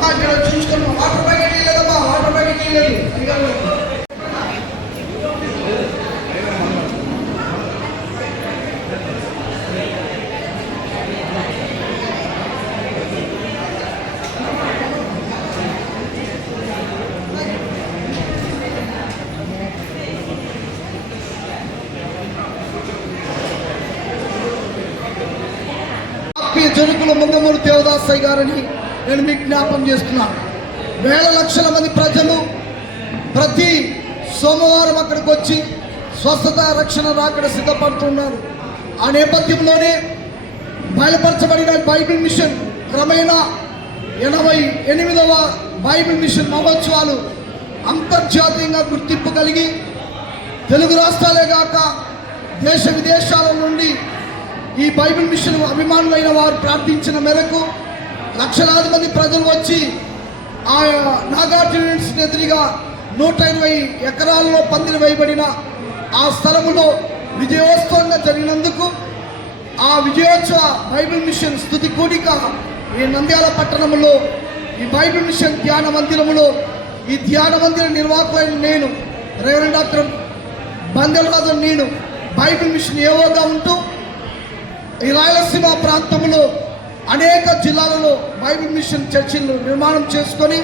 అమ్మ ఇక్కడ చూసుకున్నాం, వాటర్ ప్యాకెట్ లేదమ్మా, వాటర్ ప్యాకెట్ లేదు. జనుకుల ముంగమూరు దేవదాసయ్య గారని నేను మీకు జ్ఞాపం చేస్తున్నాను. వేల లక్షల మంది ప్రజలు ప్రతి సోమవారం అక్కడికి వచ్చి స్వస్థత రక్షణ రాకడ సిద్ధపడుతున్నారు. ఆ నేపథ్యంలోనే బయలుపరచబడిన బైబిల్ మిషన్ క్రమేణా 88వ బైబిల్ మిషన్ మహోత్సవాలు అంతర్జాతీయంగా గుర్తింపు కలిగి తెలుగు రాష్ట్రాలే కాక దేశ విదేశాల నుండి ఈ బైబిల్ మిషన్ అభిమానులైన వారు ప్రార్థించిన మేరకు లక్షలాది మంది ప్రజలు వచ్చి ఆ నాగార్జున యూనివర్సిటీ ఎదురుగా 120 ఎకరాల్లో పందిరి వేయబడిన ఆ స్థలములో విజయోత్సవంగా జరిగినందుకు ఆ విజయోత్సవ బైబిల్ మిషన్ స్తుతి కూడిక ఈ నంద్యాల పట్టణంలో ఈ బైబిల్ మిషన్ ధ్యాన మందిరములో ఈ ధ్యాన మందిర నిర్వాహకులైన నేను రెవరెండ్ డాక్టర్ బందెలరాజు నేను బైబిల్ మిషన్ ఏవోగా ఉంటూ ఈ రాయలసీమ ప్రాంతంలో అనేక జిల్లాలలో బైబిల్ మిషన్ చర్చిలు నిర్మాణం చేసుకొని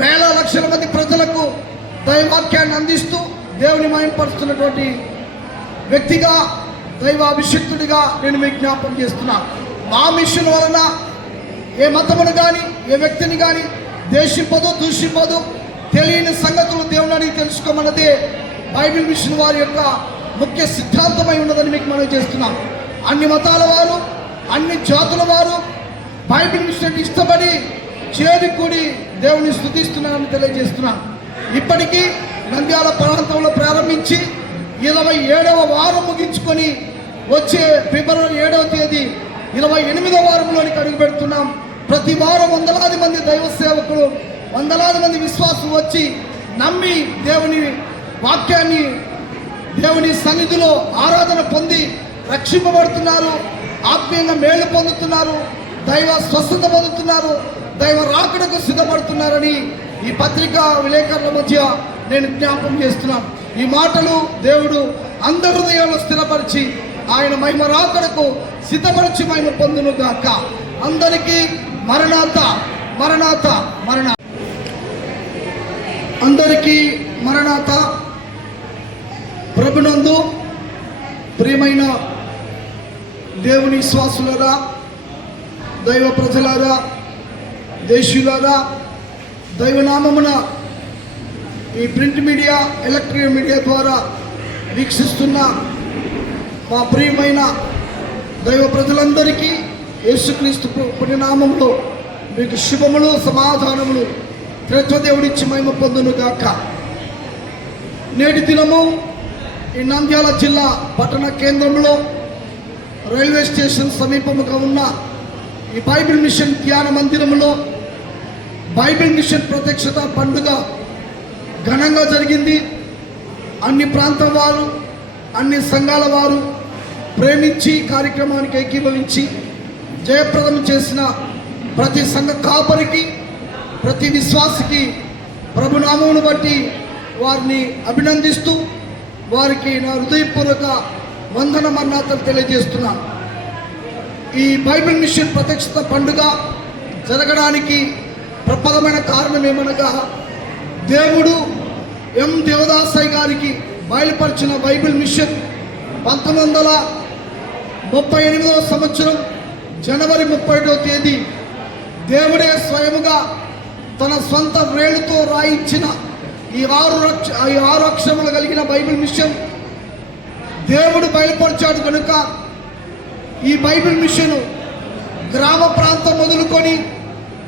వేల లక్షల మంది ప్రజలకు దైవాక్యాన్ని అందిస్తూ దేవుని మహిమపరుస్తున్నటువంటి వ్యక్తిగా దైవ అభిషిక్తుడిగా నేను మీకు జ్ఞాపకం చేస్తున్నాను. మా మిషన్ వలన ఏ మతమును కానీ ఏ వ్యక్తిని కానీ దేశింపదు దూషింపదు, తెలియని సంగతులు దేవుని అడిగి తెలుసుకోమన్నదే బైబిల్ మిషన్ వారి యొక్క ముఖ్య సిద్ధాంతమై ఉన్నదని మీకు మనం చేస్తున్నాం. అన్ని మతాల వారు, అన్ని జాతుల వారు బైబిల్ మిషన్ ఇష్టపడి చేరుకుని దేవుని స్తుతిస్తున్నానని తెలియజేస్తున్నాను. ఇప్పటికీ నంద్యాల ప్రాంతంలో ప్రారంభించి 27వ వారం ముగించుకొని వచ్చే ఫిబ్రవరి 7వ తేదీ 28వ వారంలోనికి అడుగు పెడుతున్నాం. ప్రతి వారం వందలాది మంది దైవ సేవకులు, వందలాది మంది విశ్వాసులు వచ్చి నమ్మి దేవుని వాక్యాన్ని, దేవుని సన్నిధిలో ఆరాధన పొంది రక్షింపబడుతున్నారు, ఆత్మీయంగా మేలు పొందుతున్నారు, దైవ స్వస్థత పొందుతున్నారు, దైవ రాకడకు సిద్ధపడుతున్నారని ఈ పత్రికా విలేకరుల మధ్య నేను జ్ఞాపకం చేస్తున్నాను. ఈ మాటలు దేవుడు అందరి హృదయాల్లో స్థిరపరిచి ఆయన మహిమ రాకడకు సిద్ధపరిచి మహిమ పొందును గాక. అందరికీ మరణాత మరణాత మరణ అందరికీ మరణాత. ప్రభునందు ప్రియమైన దేవుని విశ్వాసులారా, దైవ ప్రజలారా, దేశీయులారా, దైవనామమున ఈ ప్రింట్ మీడియా, ఎలక్ట్రానిక్ మీడియా ద్వారా వీక్షిస్తున్న మా ప్రియమైన దైవ ప్రజలందరికీ యేసుక్రీస్తు పుణ్యనామంలో మీకు శుభములు, సమాధానములు త్రిత్వదేవుడిచ్చి మహిమ పొందును గాక. నేటి దినము ఈ నంద్యాల జిల్లా పట్టణ కేంద్రంలో రైల్వే స్టేషన్ సమీపముగా ఉన్న ఈ బైబిల్ మిషన్ ధ్యాన మందిరంలో బైబిల్ మిషన్ ప్రత్యక్షత పండుగ ఘనంగా జరిగింది. అన్ని ప్రాంతాల వారు, అన్ని సంఘాల వారు ప్రేమించి కార్యక్రమానికి ఏకీభవించి జయప్రదం చేసిన ప్రతి సంఘ కాపరికి, ప్రతి విశ్వాసికి ప్రభునామమును బట్టి వారిని అభినందిస్తూ వారికి నా హృదయపూర్వక వందన మన్నాతలు తెలియజేస్తున్నాను. ఈ బైబిల్ మిషన్ ప్రత్యక్షత పండుగ జరగడానికి ప్రప్రథమైన కారణం ఏమనగా, దేవుడు ఎం దేవదాసయ్య గారికి బయలుపరిచిన బైబిల్ మిషన్ 1938వ సంవత్సరం జనవరి 31వ తేదీ దేవుడే స్వయముగా తన సొంత వేలుతో రాయించిన ఈ 6 అక్షరములు కలిగిన బైబిల్ మిషన్ దేవుడు బయలుపరిచాడు కనుక ఈ బైబిల్ మిషన్ గ్రామ ప్రాంతం మొదలుకొని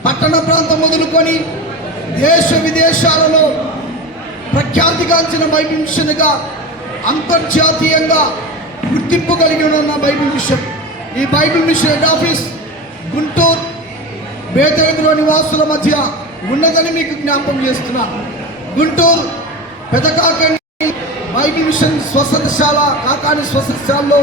పట్టణ ప్రాంతం మొదలుకొని దేశ విదేశాలలో ప్రఖ్యాతిగాంచిన బైబిల్ మిషన్గా అంతర్జాతీయంగా గుర్తింపు కలిగి ఉన్న బైబిల్ మిషన్. ఈ Bible mission head office Guntur బేతెలగులో నివాసుల మధ్య ఉన్నదని మీకు జ్ఞాపకం చేస్తున్నాను. గుంటూరు పెదకాకని బైబిల్ మిషన్ స్వస్థతశాల, కాకాని స్వస్థతశాలలో